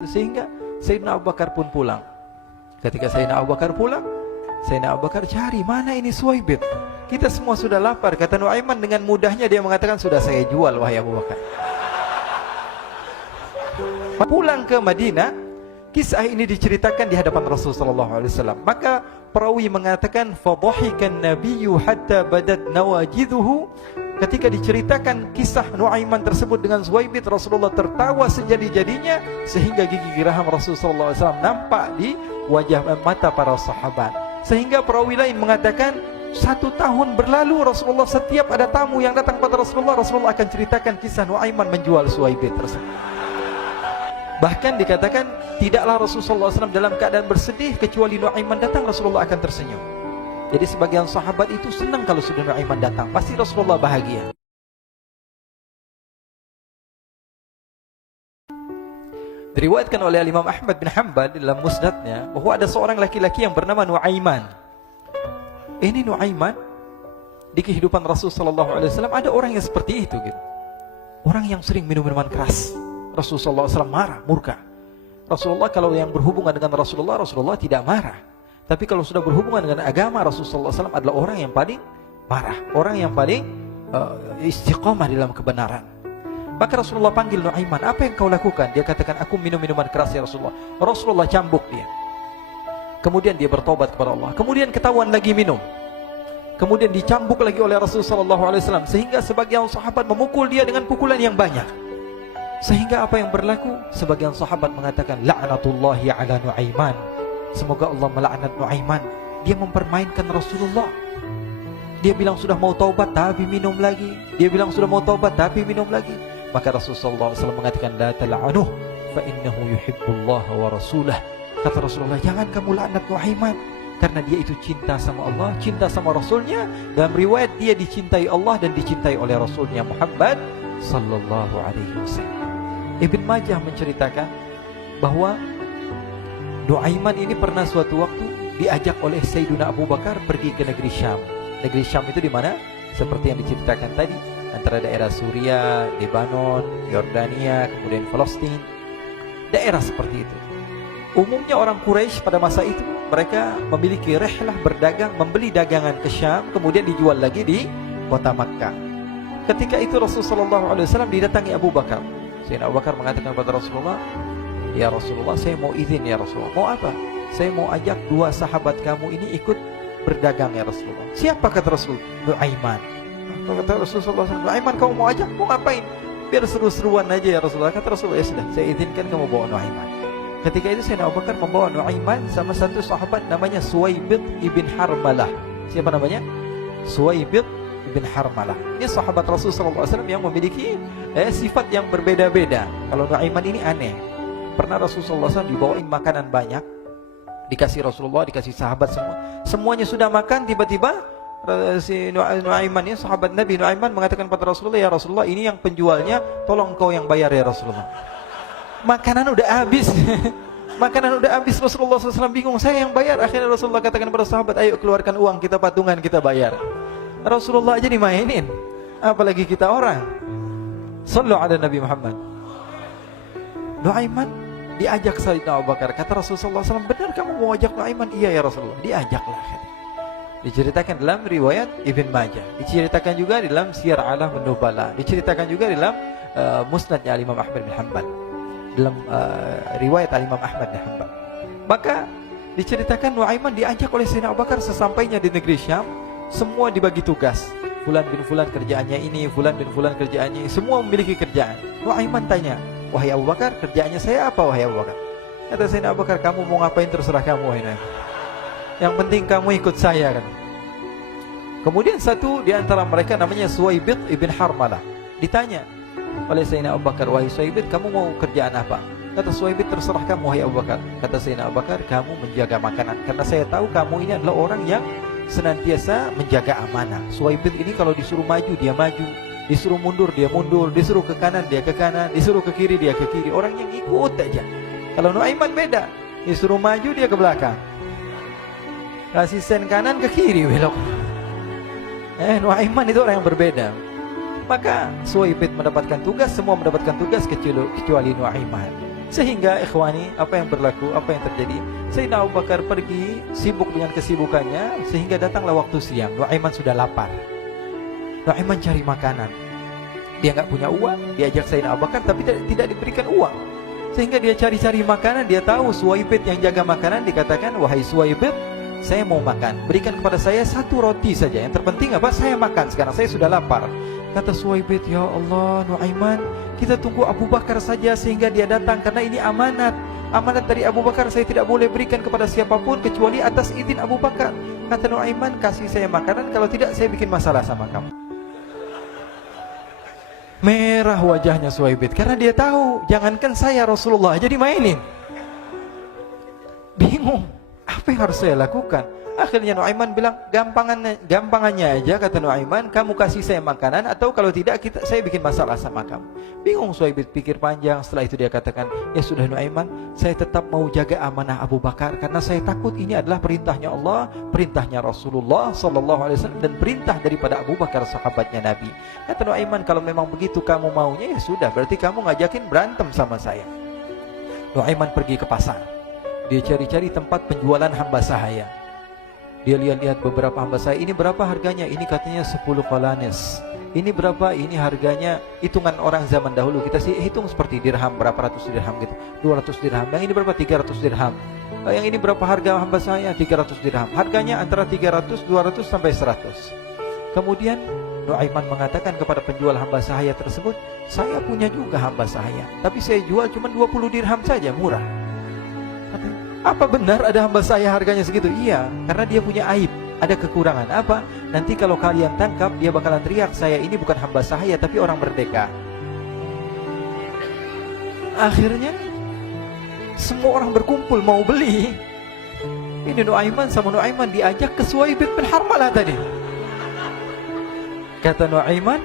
Sehingga Sayyidina Abu Bakar pun pulang. Ketika Sayyidina Abu Bakar pulang, Sayyidina Abu Bakar cari, mana ini Suwaibit? Kita semua sudah lapar. Kata Nuaiman dengan mudahnya dia mengatakan, sudah saya jual wahai Abu Bakar. Pulang ke Madinah, kisah ini diceritakan di hadapan Rasulullah SAW. Maka perawi mengatakan, fadhahikan nabiyyu hatta badat nawajiduhu. Ketika diceritakan kisah Nuaiman tersebut dengan Suwaibit, Rasulullah tertawa sejadi-jadinya sehingga gigi geraham Rasulullah SAW nampak di wajah mata para sahabat. Sehingga perawi lain mengatakan 1 tahun berlalu Rasulullah setiap ada tamu yang datang pada Rasulullah, Rasulullah akan ceritakan kisah Nuaiman menjual Suwaibit tersebut. Bahkan dikatakan tidaklah Rasulullah SAW dalam keadaan bersedih kecuali Nuaiman datang Rasulullah akan tersenyum. Jadi sebagian sahabat itu senang kalau sudah Nuaiman datang, pasti Rasulullah bahagia. Diriwayatkan oleh Imam Ahmad bin Hanbal dalam musnadnya bahwa ada seorang laki-laki yang bernama Nuaiman. Ini Nuaiman di kehidupan Rasulullah SAW ada orang yang seperti itu gitu. Orang yang sering minum minuman keras. Rasulullah SAW marah, murka. Rasulullah kalau yang berhubungan dengan Rasulullah tidak marah. Tapi kalau sudah berhubungan dengan agama, Rasulullah SAW adalah orang yang paling marah, orang yang paling istiqamah dalam kebenaran. Maka Rasulullah panggil Nuaiman, apa yang kau lakukan? Dia katakan, aku minum minuman keras ya Rasulullah. Rasulullah cambuk dia. Kemudian dia bertobat kepada Allah. Kemudian ketahuan lagi minum. Kemudian dicambuk lagi oleh Rasulullah SAW. Sehingga sebagian sahabat memukul dia dengan pukulan yang banyak. Sehingga apa yang berlaku? Sebagian sahabat mengatakan, la'natullahi ala Nuaiman. Semoga Allah melaknat Nuaiman. Dia mempermainkan Rasulullah. Dia bilang sudah mau taubat tapi minum lagi. Dia bilang sudah mau taubat tapi minum lagi. Maka Rasulullah SAW mengatakan, la tal'anuh fa innahu yuhibbullah wa rasulah. Kata Rasulullah, jangan kamu laknat Nuaiman, karena dia itu cinta sama Allah, cinta sama Rasulnya. Dalam riwayat dia dicintai Allah dan dicintai oleh Rasulnya Muhammad sallallahu alaihi wasallam. Ibn Majah menceritakan bahwa Nuaiman ini pernah suatu waktu diajak oleh Sayyidina Abu Bakar pergi ke negeri Syam. Negeri Syam itu di mana? Seperti yang diceritakan tadi, antara daerah Suriah, Lebanon, Yordania, kemudian Palestina. Daerah seperti itu. Umumnya orang Quraisy pada masa itu mereka memiliki rihlah berdagang, membeli dagangan ke Syam, kemudian dijual lagi di kota Makkah. Ketika itu Rasulullah SAW didatangi Abu Bakar. Sayyidina Abu Bakar mengatakan kepada Rasulullah, ya Rasulullah, saya mau izin ya Rasulullah. Mau apa? Saya mau ajak 2 sahabat kamu ini ikut berdagang ya Rasulullah. Siapa kata Rasul? Nuaiman. Kata Rasulullah, Nuaiman kamu mau ajak? Mau ngapain? Biar seru-seruan aja ya Rasulullah. Kata Rasulullah, ya sudah, saya izinkan kamu bawa Nuaiman. Ketika itu Sayyidina Abu Bakar membawa Nuaiman sama satu sahabat namanya Suwaibit ibn Harmalah. Siapa namanya? Suwaibit ibn Harmalah. Ini sahabat Rasulullah SAW yang memiliki sifat yang berbeda-beda. Kalau Nuaiman ini aneh. Pernah Rasulullah SAW dibawain makanan banyak, dikasih Rasulullah, dikasih sahabat semua. Semuanya sudah makan, tiba-tiba si Nuaiman ini, sahabat Nabi Nuaiman mengatakan kepada Rasulullah, ya Rasulullah, ini yang penjualnya, tolong kau yang bayar ya Rasulullah. Makanan udah habis. Makanan udah habis, Rasulullah SAW bingung, saya yang bayar. Akhirnya Rasulullah katakan kepada sahabat, ayo keluarkan uang, kita patungan, kita bayar. Rasulullah aja dimainin, apalagi kita orang. Sallu ala Nabi Muhammad. Nuaiman diajak Sayyidina Abu Bakar. Kata Rasulullah SAW, benar kamu mau ajak Nuaiman? Iya ya Rasulullah. Diajaklah. Diceritakan dalam riwayat Ibn Majah. Diceritakan juga dalam Siyar A'lam An-Nubala. Diceritakan juga dalam musnadnya Imam Ahmad bin Hanbal. Dalam riwayat Imam Ahmad bin Hanbal. Maka diceritakan Nuaiman diajak oleh Sayyidina Abu Bakar. Sesampainya di negeri Syam, semua dibagi tugas. Fulan bin Fulan kerjaannya ini, Fulan bin Fulan kerjaannya ini. Semua memiliki kerjaan. Nuaiman tanya, wahai Abu Bakar, kerjaannya saya apa wahai Abu Bakar? Kata Sayyidina Abu Bakar, kamu mau ngapain terserah kamu wahai Nabi. Yang penting kamu ikut saya kan. Kemudian satu di antara mereka namanya Suwaibit ibn Harmalah. Ditanya oleh Sayyidina Abu Bakar, wahai Suwaibit, kamu mau kerjaan apa? Kata Suwaibit, terserah kamu wahai Abu Bakar. Kata Sayyidina Abu Bakar, kamu menjaga makanan, karena saya tahu kamu ini adalah orang yang senantiasa menjaga amanah. Suwaibit ini kalau disuruh maju dia maju, disuruh mundur dia mundur, disuruh ke kanan dia ke kanan, disuruh ke kiri dia ke kiri. Orang yang ikut aja. Kalau Nuaiman beda, disuruh maju dia ke belakang, kasih sen kanan ke kiri belok. Nuaiman itu orang yang berbeda. Maka Suwaibit mendapatkan tugas, semua mendapatkan tugas kecuali Nuaiman. Sehingga ikhwani, apa yang berlaku, apa yang terjadi? Sayyidina Abu Bakar pergi sibuk dengan kesibukannya, sehingga datanglah waktu siang. Nuaiman sudah lapar. Nuaiman cari makanan. Dia nggak punya uang, diajak Sayyidina Abu Bakar tapi tidak diberikan uang. Sehingga dia cari-cari makanan, dia tahu Suwaibid yang jaga makanan, dikatakan, "Wahai Suwaibid, saya mau makan, berikan kepada saya 1 roti saja. Yang terpenting apa? Saya makan sekarang, saya sudah lapar." Kata Suwaibid, "Ya Allah, Nuaiman, kita tunggu Abu Bakar saja sehingga dia datang, karena ini amanat. Amanat dari Abu Bakar, saya tidak boleh berikan kepada siapapun kecuali atas izin Abu Bakar." Kata Nuaiman, "Kasih saya makanan, kalau tidak saya bikin masalah sama kamu." Merah wajahnya Suwaibid, karena dia tahu, jangankan saya, Rasulullah jadi mainin. Bingung, apa yang harus saya lakukan? Akhirnya Nuaiman bilang, gampangannya aja, kata Nuaiman, kamu kasih saya makanan, atau kalau tidak saya bikin masalah sama kamu. Bingung Suwaibid, pikir panjang. Setelah itu dia katakan, "Ya sudah Nuaiman, saya tetap mau jaga amanah Abu Bakar, karena saya takut ini adalah perintahnya Allah, perintahnya Rasulullah SAW, dan perintah daripada Abu Bakar sahabatnya Nabi." Kata Nuaiman, "Kalau memang begitu kamu maunya, ya sudah, berarti kamu ngajakin berantem sama saya." Nuaiman pergi ke pasar. Dia cari-cari tempat penjualan hamba sahaya. Dia lihat-lihat beberapa hamba sahaya. Ini berapa harganya? Ini katanya 10 qalanis. Ini berapa? Ini harganya, hitungan orang zaman dahulu, kita sih hitung seperti dirham, berapa ratus dirham gitu, 200 dirham. Yang ini berapa? 300 dirham. Yang ini berapa harga hamba sahaya? 300 dirham. Harganya antara 300, 200 sampai 100. Kemudian Nuaiman mengatakan kepada penjual hamba sahaya tersebut, "Saya punya juga hamba sahaya, tapi saya jual cuma 20 dirham saja, murah." "Apa benar ada hamba saya harganya segitu?" "Iya, karena dia punya aib, ada kekurangan." "Apa?" "Nanti kalau kalian tangkap, dia bakalan teriak, saya ini bukan hamba sahaya tapi orang merdeka." Akhirnya semua orang berkumpul mau beli. Ini Nuaiman sama Nuaiman diajak ke Suwaibid bin Harmalah tadi. Kata Nuaiman,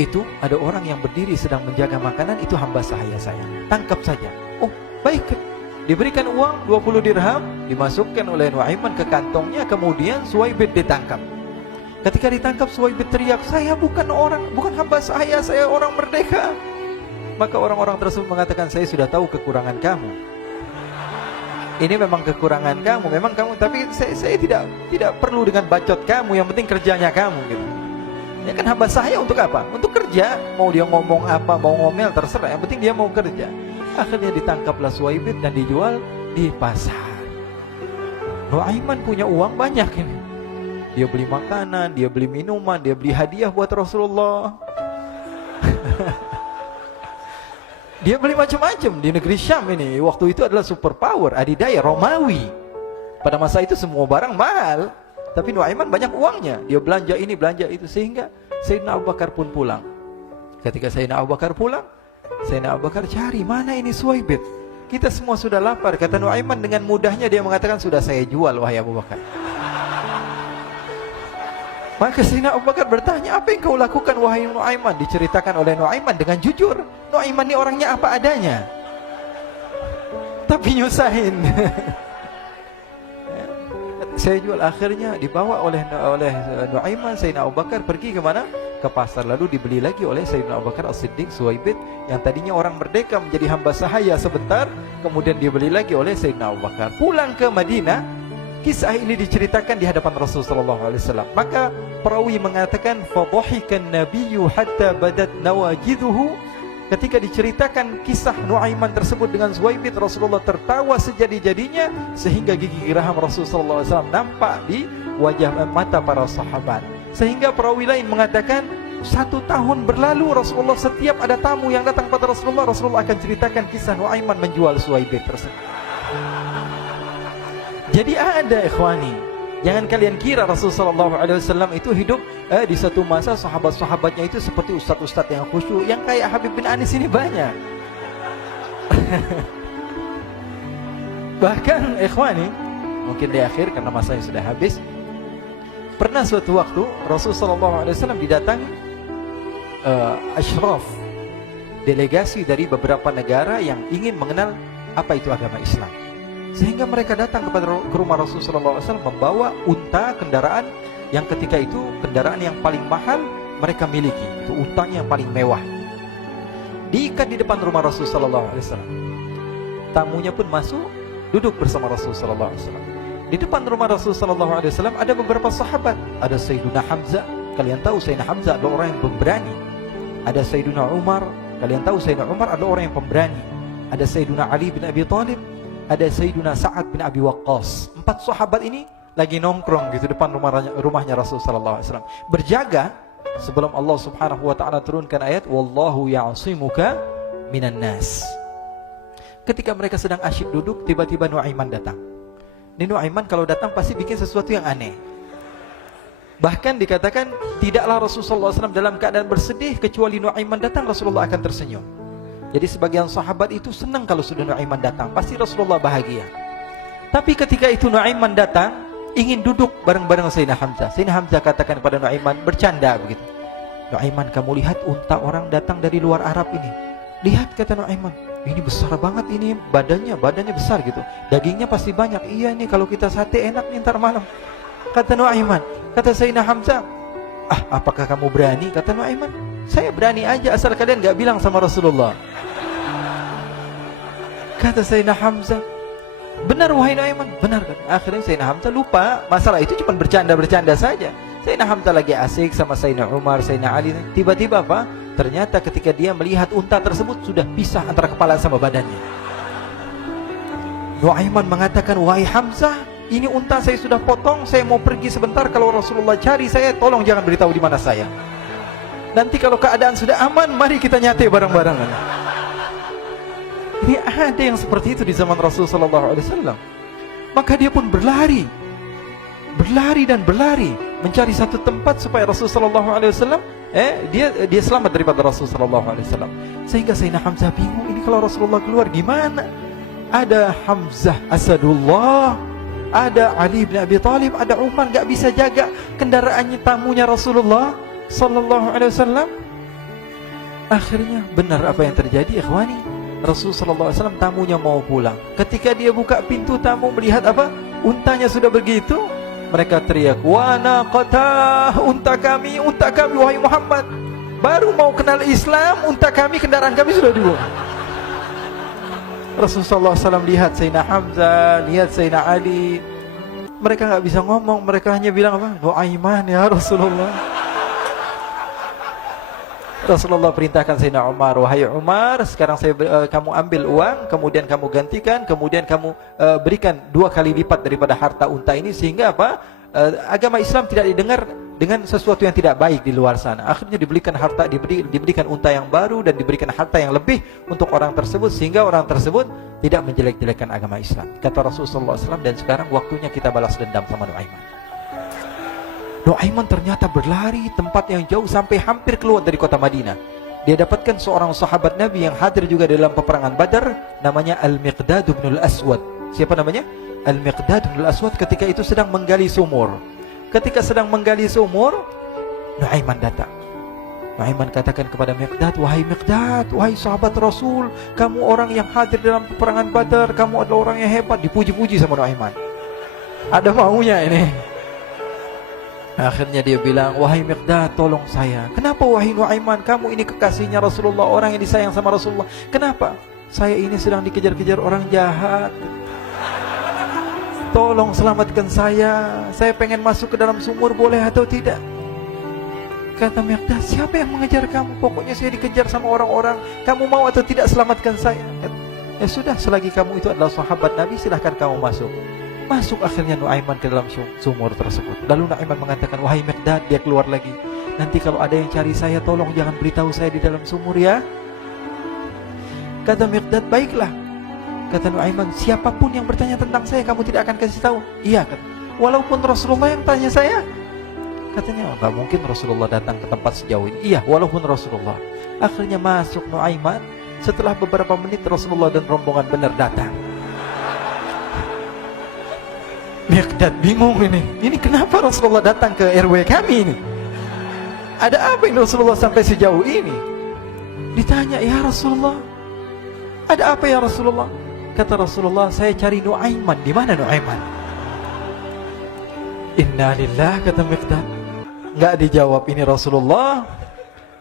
"Itu ada orang yang berdiri sedang menjaga makanan, itu hamba sahaya saya, tangkap saja." "Oh, baik." Diberikan uang 20 dirham, dimasukkan oleh Nuaiman ke kantongnya, kemudian Suwaibid ditangkap. Ketika ditangkap, Suwaibid teriak, "Saya bukan hamba saya orang merdeka." Maka orang-orang tersebut mengatakan, "Saya sudah tahu kekurangan kamu. Ini memang kekurangan kamu, memang kamu, tapi saya tidak perlu dengan bacot kamu, yang penting kerjanya kamu gitu. Ya kan hamba saya untuk apa? Untuk kerja. Mau dia ngomong apa, mau ngomel terserah, yang penting dia mau kerja." Akhirnya ditangkaplah Suwaibid dan dijual di pasar. Nuaiman punya uang banyak ini. Dia beli makanan, dia beli minuman, dia beli hadiah buat Rasulullah. Dia beli macam-macam di negeri Syam ini. Waktu itu adalah superpower, adidaya, Romawi. Pada masa itu semua barang mahal, tapi Nuaiman banyak uangnya. Dia belanja ini, belanja itu, sehingga Sayyidina Abu Bakar pun pulang. Ketika Sayyidina Abu Bakar pulang, Sayyidina Abu Bakar cari, mana ini Suwaibid? Kita semua sudah lapar. Kata Nuaiman dengan mudahnya dia mengatakan, "Sudah saya jual wahai Abu Bakar." Maka Sayyidina Abu Bakar bertanya, "Apa yang kau lakukan wahai Nuaiman?" Diceritakan oleh Nuaiman dengan jujur. Nuaiman ini orangnya apa adanya, tapi nyusahin. Saya jual. Akhirnya dibawa oleh Nuaiman, Sayyidina Abu Bakar pergi ke mana? Ke pasar. Lalu dibeli lagi oleh Sayyidina Abu Bakar As-Siddiq Suwaibid, yang tadinya orang merdeka menjadi hamba sahaya sebentar, kemudian dibeli lagi oleh Sayyidina Abu Bakar. Pulang ke Madinah, kisah ini diceritakan di hadapan Rasulullah SAW. Maka perawi mengatakan, "Fadhahikan nabiyyu hatta badat nawajiduhu." Ketika diceritakan kisah Nuaiman tersebut dengan Suwaibid, Rasulullah tertawa sejadi-jadinya, sehingga gigi geraham Rasulullah SAW nampak di wajah mata para sahabat. Sehingga perawi lain mengatakan, 1 tahun berlalu, Rasulullah setiap ada tamu yang datang pada Rasulullah akan ceritakan kisah Nuaiman menjual Suwaibid tersebut. Jadi ada ikhwani, jangan kalian kira Rasulullah SAW itu hidup di satu masa sahabat-sahabatnya itu seperti ustaz-ustaz yang khusyuk, yang kayak Habib bin Anis ini banyak. Bahkan ikhwani, mungkin di akhir karena masanya sudah habis, pernah suatu waktu Rasulullah SAW didatangi asyraf, delegasi dari beberapa negara yang ingin mengenal apa itu agama Islam. Sehingga mereka datang ke rumah Rasulullah SAW membawa unta, kendaraan yang ketika itu kendaraan yang paling mahal mereka miliki, itu untanya yang paling mewah. diikat di depan rumah Rasul sallallahu alaihi wasallam. Tamunya pun masuk, duduk bersama Rasul sallallahu alaihi wasallam. Di depan rumah Rasul sallallahu alaihi wasallam ada beberapa sahabat. Ada Sayyiduna Hamzah. Kalian tahu Sayyidina Hamzah adalah orang yang pemberani. Ada Sayyiduna Umar. Kalian tahu Sayyidina Umar adalah orang yang pemberani. Ada Sayyiduna Ali bin Abi Thalib. Ada Sayyiduna Sa'ad bin Abi Waqqas. 4 sahabat ini lagi nongkrong gitu depan rumahnya Rasul sallallahu alaihi wasallam. Berjaga sebelum Allah Subhanahu wa taala turunkan ayat wallahu ya'simuka minan nas. Ketika mereka sedang asyik duduk, tiba-tiba Nuaiman datang. Ini Nuaiman kalau datang pasti bikin sesuatu yang aneh. Bahkan dikatakan tidaklah Rasulullah SAW dalam keadaan bersedih kecuali Nuaiman datang, Rasulullah akan tersenyum. Jadi sebagian sahabat itu senang kalau sudah Nuaiman datang, pasti Rasulullah bahagia. Tapi ketika itu Nuaiman datang, ingin duduk bareng-bareng Sayyidina Hamzah. Sayyidina Hamzah katakan kepada Nuaiman, bercanda begitu. Nuaiman, kamu lihat unta orang datang dari luar Arab ini. Lihat, kata Nuaiman, ini besar banget ini, badannya besar gitu. Dagingnya pasti banyak. Iya nih kalau kita sate enak nih ntar malam. Kata Nuaiman. Kata Sayyidina Hamzah, apakah kamu berani? Kata Nuaiman, saya berani aja asal kalian gak bilang sama Rasulullah. Kata Sayyidina Hamzah, benar wahai Nuaiman, benar kan? Akhirnya Sayyidina Hamzah lupa masalah itu, cuma bercanda-bercanda saja. Sayyidina Hamzah lagi asik sama Sayyidina Umar, Sayyidina Ali. Tiba-tiba apa? Ternyata ketika dia melihat unta tersebut sudah pisah antara kepala sama badannya. Nuaiman mengatakan, wahai Hamzah, ini unta saya sudah potong, saya mau pergi sebentar. Kalau Rasulullah cari saya, tolong jangan beritahu di mana saya. Nanti kalau keadaan sudah aman, mari kita nyate bareng-barengan. Ini ada yang seperti itu di zaman Rasulullah SAW. Maka dia pun berlari dan berlari mencari satu tempat supaya Rasulullah SAW dia selamat daripada Rasulullah SAW. Sehingga Sayyidina Hamzah bingung, ini kalau Rasulullah keluar gimana? Ada Hamzah Asadullah, ada Ali bin Abi Thalib, ada Umar, gak bisa jaga kendaraannya tamunya Rasulullah sallallahu alaihi wasallam. Akhirnya benar apa yang terjadi, ikhwani. Rasul sallallahu alaihi wasallam tamunya mau pulang. Ketika dia buka pintu tamu melihat apa? Untanya sudah begitu. Mereka teriak, "Wa naqatah, unta kami wahai Muhammad. Baru mau kenal Islam, unta kami, kendaraan kami sudah dibuang." Rasulullah SAW lihat Sayyidina Hamzah, lihat Sayyidina Ali. Mereka gak bisa ngomong, mereka hanya bilang apa? Nuaiman ya Rasulullah. Rasulullah perintahkan Sayyidina Umar, wahai Umar, sekarang kamu ambil uang, kemudian kamu gantikan, kemudian kamu berikan 2 kali lipat daripada harta unta ini, sehingga apa? Agama Islam tidak didengar dengan sesuatu yang tidak baik di luar sana. Akhirnya diberikan harta, diberikan unta yang baru dan diberikan harta yang lebih untuk orang tersebut, sehingga orang tersebut tidak menjelek-jelekan agama Islam. Kata Rasulullah SAW, dan sekarang waktunya kita balas dendam sama Nuaiman. Nuaiman ternyata berlari tempat yang jauh sampai hampir keluar dari kota Madinah. Dia dapatkan seorang sahabat Nabi yang hadir juga dalam peperangan Badar, namanya Al-Miqdad bin Al-Aswad. Siapa namanya? Al-Miqdad bin Al-Aswad ketika itu sedang menggali sumur. Ketika sedang menggali sumur, Nuaiman datang. Nuaiman katakan kepada Miqdad, wahai Miqdad, wahai sahabat Rasul, kamu orang yang hadir dalam peperangan Badar, kamu adalah orang yang hebat. Dipuji-puji sama Nuaiman. Ada maunya ini. Akhirnya dia bilang, wahai Miqdad, tolong saya. Kenapa wahai Nuaiman, kamu ini kekasihnya Rasulullah, orang yang disayang sama Rasulullah. Kenapa? Saya ini sedang dikejar-kejar orang jahat. Tolong selamatkan saya pengen masuk ke dalam sumur, boleh atau tidak? Kata Miqdad, siapa yang mengejar kamu? Pokoknya saya dikejar sama orang-orang. Kamu mau atau tidak selamatkan saya? Ya sudah, selagi kamu itu adalah sahabat Nabi, silahkan kamu masuk. Masuk akhirnya Nuaiman ke dalam sumur tersebut. Lalu Nuaiman mengatakan, wahai Miqdad, dia keluar lagi. Nanti kalau ada yang cari saya, tolong jangan beritahu saya di dalam sumur ya. Kata Miqdad, baiklah. Kata Nuaiman, siapapun yang bertanya tentang saya, kamu tidak akan kasih tahu? Iya, kata. Walaupun Rasulullah yang tanya saya? Katanya, enggak mungkin Rasulullah datang ke tempat sejauh ini. Iya, walaupun Rasulullah. Akhirnya masuk Nuaiman. Setelah beberapa menit Rasulullah dan rombongan benar datang. Miqdad bingung ini. Ini kenapa Rasulullah datang ke RW kami ini? Ada apa ini Rasulullah sampai sejauh ini? Ditanya, ya Rasulullah, ada apa ya Rasulullah? Kata Rasulullah, saya cari Nuaiman. Di mana Nuaiman? Innalillah, kata Miqdad. Enggak dijawab ini Rasulullah.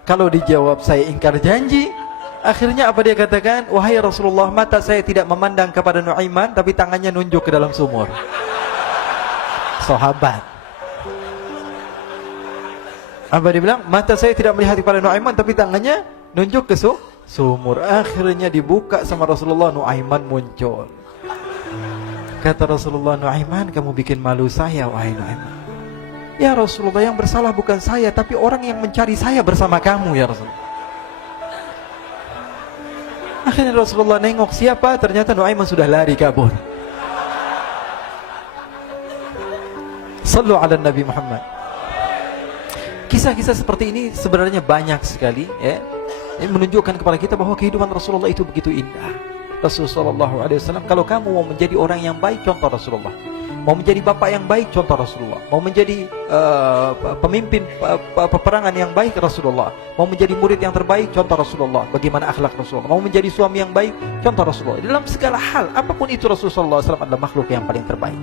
Kalau dijawab saya ingkar janji. Akhirnya apa dia katakan? Wahai Rasulullah, mata saya tidak memandang kepada Nuaiman, tapi tangannya nunjuk ke dalam sumur. Sahabat. Apa dia bilang? Mata saya tidak melihat kepada Nuaiman, tapi tangannya nunjuk ke sumur. Akhirnya dibuka sama Rasulullah, Nuaiman muncul. Kata Rasulullah, Nuaiman, kamu bikin malu saya, wahai Nuaiman. Ya Rasulullah, yang bersalah bukan saya, tapi orang yang mencari saya bersama kamu, ya Rasulullah. Akhirnya Rasulullah nengok, siapa? Ternyata Nuaiman sudah lari kabur. Sallu ala Nabi Muhammad. Kisah-kisah seperti ini sebenarnya banyak sekali, ya. Ini menunjukkan kepada kita bahwa kehidupan Rasulullah itu begitu indah. Rasulullah SAW, kalau kamu mau menjadi orang yang baik, contoh Rasulullah. Mau menjadi bapak yang baik, contoh Rasulullah. Mau menjadi pemimpin peperangan yang baik, Rasulullah. Mau menjadi murid yang terbaik, contoh Rasulullah. Bagaimana akhlak Rasulullah. Mau menjadi suami yang baik, contoh Rasulullah. Dalam segala hal, apapun itu, Rasulullah SAW adalah makhluk yang paling terbaik.